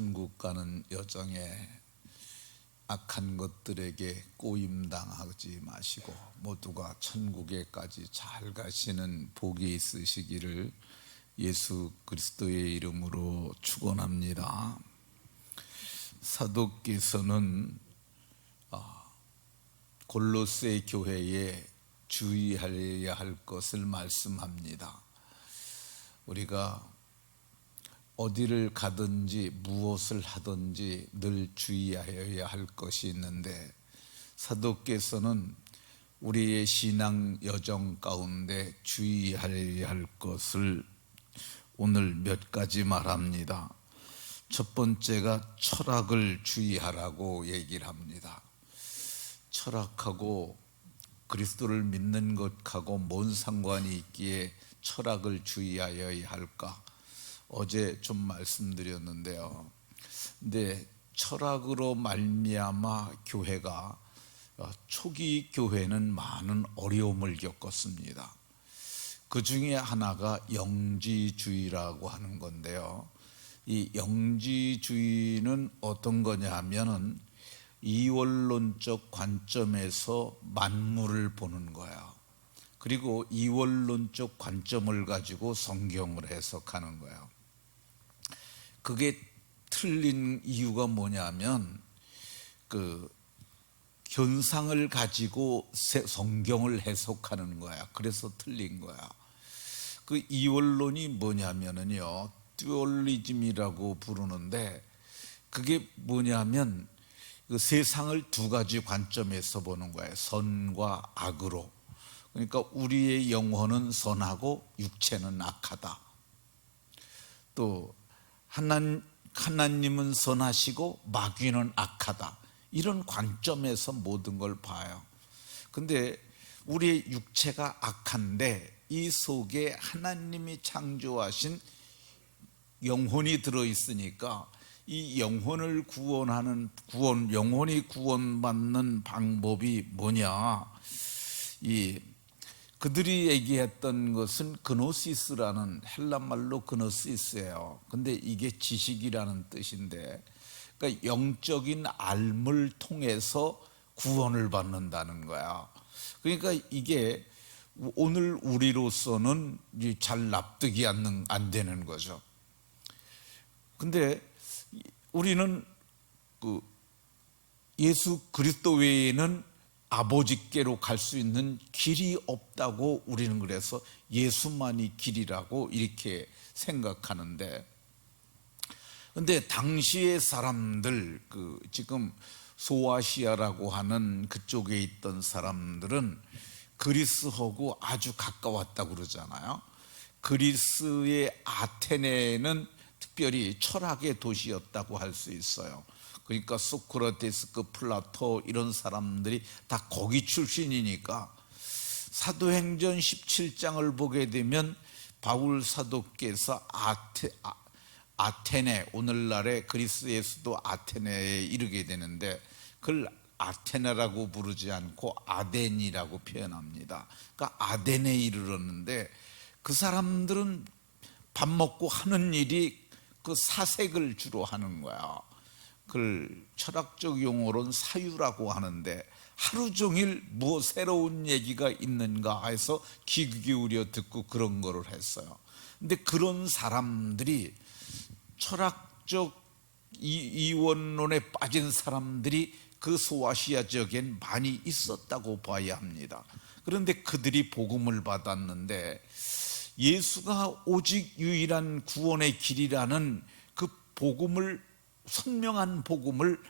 천국 가는 여정에 악한 것들에게 꼬임당하지 마시고 모두가 천국에까지 잘 가시는 복이 있으시기를 예수 그리스도의 이름으로 축원합니다. 사도께서는 골로새 교회에 주의해야 할 것을 말씀합니다. 우리가 어디를 가든지 무엇을 하든지 늘 주의하여야 할 것이 있는데, 사도께서는 우리의 신앙 여정 가운데 주의하여야 할 것을 오늘 몇 가지 말합니다. 첫 번째가 철학을 주의하라고 얘기를 합니다. 철학하고 그리스도를 믿는 것하고 뭔 상관이 있기에 철학을 주의하여야 할까? 어제 좀 말씀드렸는데요. 근데 철학으로 말미암아 교회가 초기 교회는 많은 어려움을 겪었습니다. 그 중에 하나가 영지주의라고 하는 건데요. 이 영지주의는 어떤 거냐 하면은 이원론적 관점에서 만물을 보는 거예요. 그리고 이원론적 관점을 가지고 성경을 해석하는 거예요. 그게 틀린 이유가 뭐냐면 그 현상을 가지고 성경을 해석하는 거야. 그래서 틀린 거야. 그 이원론이 뭐냐면은요, 듀얼리즘이라고 부르는데, 그게 뭐냐면 그 세상을 두 가지 관점에서 보는 거예요. 선과 악으로. 그러니까 우리의 영혼은 선하고 육체는 악하다. 또 하나님은 선하시고 마귀는 악하다. 이런 관점에서 모든 걸 봐요. 근데 우리의 육체가 악한데 이 속에 하나님이 창조하신 영혼이 들어있으니까 이 영혼을 영혼이 구원받는 방법이 뭐냐? 그들이 얘기했던 것은 그노시스라는 헬라말로 그노시스예요. 근데 이게 지식이라는 뜻인데, 그러니까 영적인 알물 통해서 구원을 받는다는 거야. 그러니까 이게 오늘 우리로서는 잘 납득이 안 되는 거죠. 근데 우리는 그 예수 그리스도 외에는 아버지께로 갈 수 있는 길이 없다고 우리는 그래서 예수만이 길이라고 이렇게 생각하는데, 근데 당시의 사람들, 지금 소아시아라고 하는 그쪽에 있던 사람들은 그리스하고 아주 가까웠다고 그러잖아요. 그리스의 아테네는 특별히 철학의 도시였다고 할 수 있어요. 그러니까 소크라테스, 플라토 이런 사람들이 다 거기 출신이니까 사도행전 17장을 보게 되면 바울 사도께서 아테네, 오늘날의 그리스의 수도 아테네에 이르게 되는데, 그걸 아테네라고 부르지 않고 아덴이라고 표현합니다. 그러니까 아덴에 이르렀는데, 그 사람들은 밥 먹고 하는 일이 그 사색을 주로 하는 거야. 그걸 철학적 용어로는 사유라고 하는데, 하루 종일 뭐 새로운 얘기가 있는가 해서 귀 기울여 듣고 그런 거를 했어요. 근데 그런 사람들이 철학적 이원론에 빠진 사람들이 그 소아시아 지역엔 많이 있었다고 봐야 합니다. 그런데 그들이 복음을 받았는데, 예수가 오직 유일한 구원의 길이라는 그 복음을, 선명한 복음을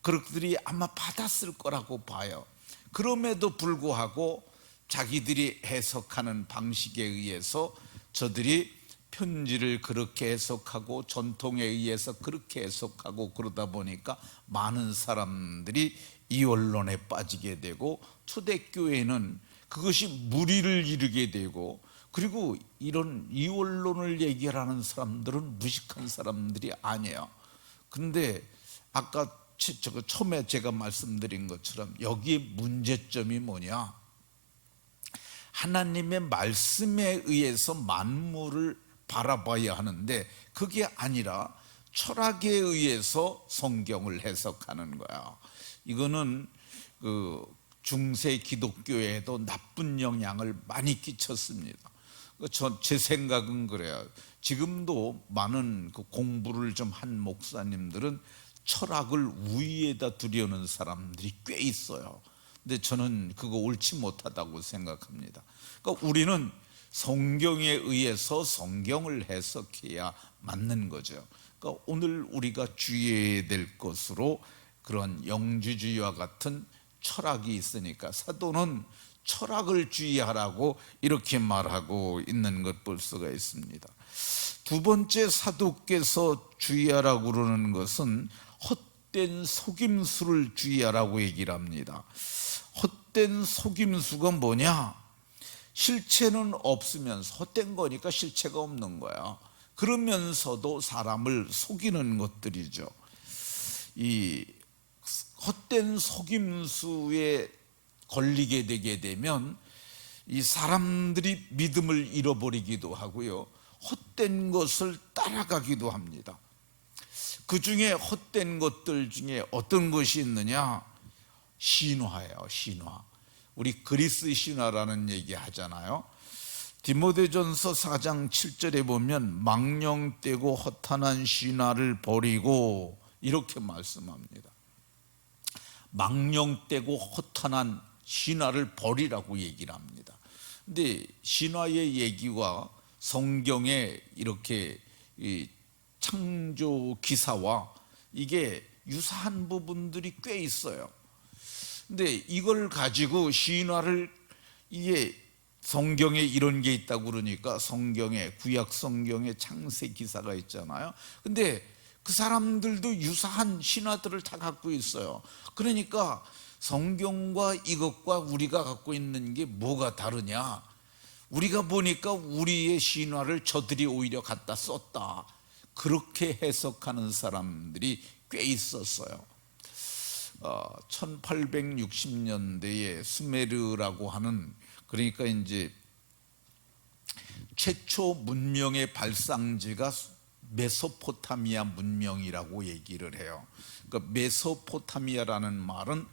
그들이 아마 받았을 거라고 봐요. 그럼에도 불구하고 자기들이 해석하는 방식에 의해서 저들이 편지를 그렇게 해석하고 전통에 의해서 그렇게 해석하고 그러다 보니까 많은 사람들이 이원론에 빠지게 되고, 초대교회는 그것이 무리를 이루게 되고, 그리고 이런 이원론을 얘기하는 사람들은 무식한 사람들이 아니에요. 근데 아까 처음에 제가 말씀드린 것처럼 여기에 문제점이 뭐냐? 하나님의 말씀에 의해서 만물을 바라봐야 하는데, 그게 아니라 철학에 의해서 성경을 해석하는 거야. 이거는 그 중세 기독교에도 나쁜 영향을 많이 끼쳤습니다. 제 생각은 그래요. 지금도 많은 그 공부를 좀 한 목사님들은 철학을 우위에다 두려는 사람들이 꽤 있어요. 근데 저는 그거 옳지 못하다고 생각합니다. 그러니까 우리는 성경에 의해서 성경을 해석해야 맞는 거죠. 그러니까 오늘 우리가 주의해야 될 것으로 그런 영주주의와 같은 철학이 있으니까 사도는 철학을 주의하라고 이렇게 말하고 있는 것 볼 수가 있습니다. 두 번째 사도께서 주의하라고 그러는 것은 헛된 속임수를 주의하라고 얘기를 합니다. 헛된 속임수가 뭐냐? 실체는 없으면서 헛된 거니까 실체가 없는 거야. 그러면서도 사람을 속이는 것들이죠. 이 헛된 속임수에 걸리게 되게 되면 이 사람들이 믿음을 잃어버리기도 하고요, 헛된 것을 따라가기도 합니다. 그 중에 헛된 것들 중에 어떤 것이 있느냐? 신화예요. 신화. 우리 그리스 신화라는 얘기 하잖아요. 디모데전서 4장 7절에 보면 망령되고 허탄한 신화를 버리고 이렇게 말씀합니다. 망령되고 허탄한 신화를 버리라고 얘기를 합니다. 근데 신화의 얘기와 성경의 이렇게 창조 기사와 이게 유사한 부분들이 꽤 있어요. 근데 이걸 가지고 신화를, 이게 성경에 이런 게 있다고 그러니까 성경에, 구약 성경에 창세 기사가 있잖아요. 근데 그 사람들도 유사한 신화들을 다 갖고 있어요. 그러니까 성경과 이것과 우리가 갖고 있는 게 뭐가 다르냐? 우리가 보니까 우리의 신화를 저들이 오히려 갖다 썼다, 그렇게 해석하는 사람들이 꽤 있었어요. 1860년대에 수메르라고 하는, 그러니까 이제 최초 문명의 발상지가 메소포타미아 문명이라고 얘기를 해요. 그러니까 메소포타미아라는 말은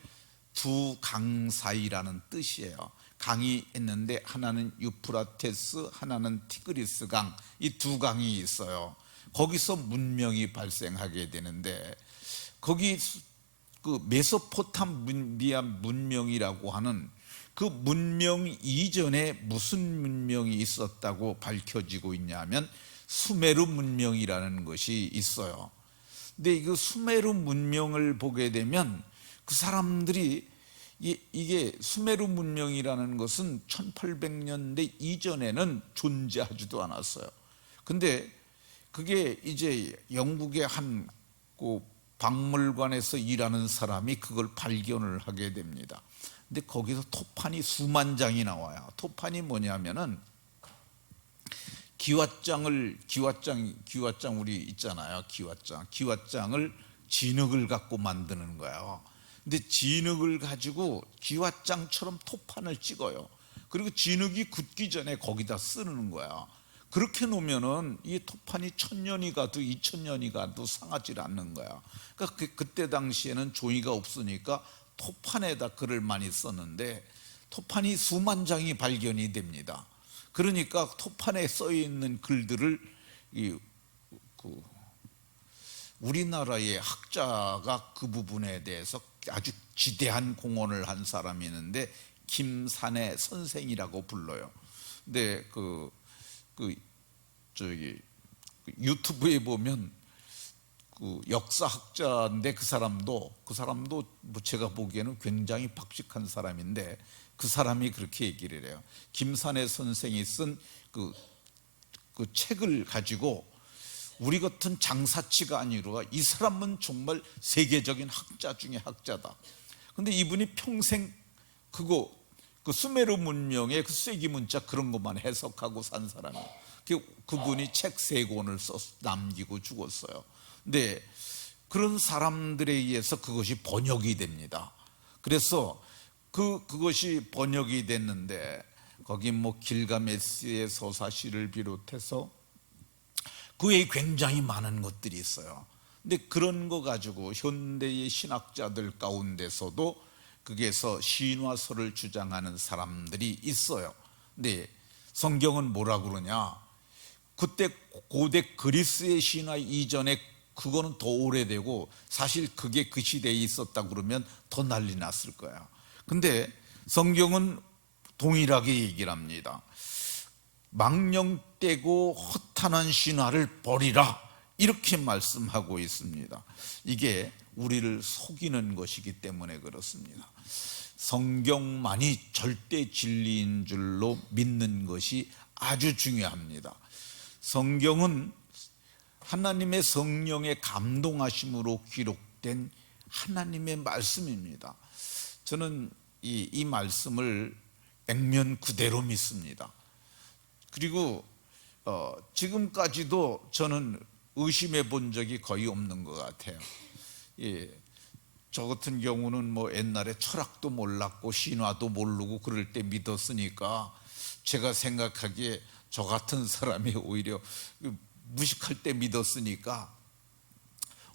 두 강 사이라는 뜻이에요. 강이 있는데 하나는 유프라테스, 하나는 티그리스 강, 이 두 강이 있어요. 거기서 문명이 발생하게 되는데, 거기 그 메소포타미아 문명이라고 하는 그 문명 이전에 무슨 문명이 있었다고 밝혀지고 있냐면 수메르 문명이라는 것이 있어요. 근데 이 수메르 문명을 보게 되면 그 사람들이, 이게 수메르 문명이라는 것은 1800년대 이전에는 존재하지도 않았어요. 근데 그게 이제 영국의 한 박물관에서 일하는 사람이 그걸 발견을 하게 됩니다. 근데 거기서 토판이 수만 장이 나와요. 토판이 뭐냐면은 기왓장 우리 있잖아요. 기왓장을 진흙을 갖고 만드는 거예요. 근데 진흙을 가지고 기왓장처럼 토판을 찍어요. 그리고 진흙이 굳기 전에 거기다 쓰는 거야. 그렇게 놓으면은 이 토판이 1000년이 가도 2000년이 가도 상하지 않는 거야. 그러니까 그때 당시에는 종이가 없으니까 토판에다 글을 많이 썼는데 토판이 수만 장이 발견이 됩니다. 그러니까 토판에 써 있는 글들을 우리나라의 학자가 그 부분에 대해서 아주 지대한 공헌을 한 사람이 있는데 김산해 선생이라고 불러요. 근데 유튜브에 보면 그 역사학자인데 그 사람도 뭐 제가 보기에는 굉장히 박식한 사람인데 그 사람이 그렇게 얘기를 해요. 김산해 선생이 쓴 그 책을 가지고 우리 같은 장사치가 아니라 이 사람은 정말 세계적인 학자 중에 학자다. 근데 이분이 평생 그 수메르 문명의 그 쐐기 문자 그런 것만 해석하고 산 사람이에요. 그분이 책 3권을 써 남기고 죽었어요. 근데 그런 사람들에 의해서 그것이 번역이 됩니다. 그래서 그것이 번역이 됐는데 거기 뭐 길가메스의 서사시를 비롯해서 그 외에 굉장히 많은 것들이 있어요. 근데 그런 거 가지고 현대의 신학자들 가운데서도 거기에서 신화설을 주장하는 사람들이 있어요. 근데 성경은 뭐라 그러냐? 그때 고대 그리스의 신화 이전에 그거는 더 오래되고 사실 그게 그 시대에 있었다 그러면 더 난리 났을 거야. 근데 성경은 동일하게 얘기를 합니다. 망령되고 허탄한 신화를 버리라, 이렇게 말씀하고 있습니다. 이게 우리를 속이는 것이기 때문에 그렇습니다. 성경만이 절대 진리인 줄로 믿는 것이 아주 중요합니다. 성경은 하나님의 성령의 감동하심으로 기록된 하나님의 말씀입니다. 저는 이 말씀을 액면 그대로 믿습니다. 그리고 지금까지도 저는 의심해 본 적이 거의 없는 것 같아요. 저 같은 경우는 뭐 옛날에 철학도 몰랐고 신화도 모르고 그럴 때 믿었으니까 제가 생각하기에 저 같은 사람이 오히려 무식할 때 믿었으니까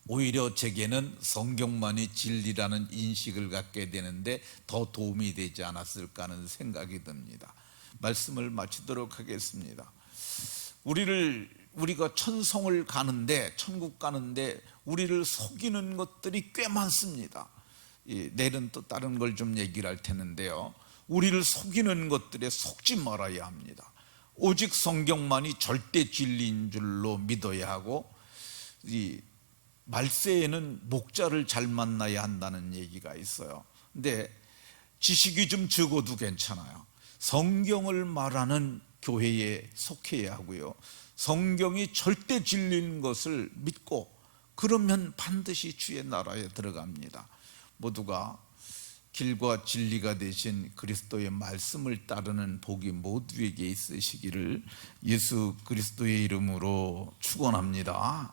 오히려 제게는 성경만이 진리라는 인식을 갖게 되는데 더 도움이 되지 않았을까 하는 생각이 듭니다. 말씀을 마치도록 하겠습니다. 우리가 천성을 가는데, 천국 가는데 우리를 속이는 것들이 꽤 많습니다. 내일은 또 다른 걸 좀 얘기를 할 텐데요, 우리를 속이는 것들에 속지 말아야 합니다. 오직 성경만이 절대 진리인 줄로 믿어야 하고, 이 말세에는 목자를 잘 만나야 한다는 얘기가 있어요. 근데 지식이 좀 적어도 괜찮아요. 성경을 말하는 교회에 속해야 하고요, 성경이 절대 진리인 것을 믿고 그러면 반드시 주의 나라에 들어갑니다. 모두가 길과 진리가 되신 그리스도의 말씀을 따르는 복이 모두에게 있으시기를 예수 그리스도의 이름으로 축원합니다.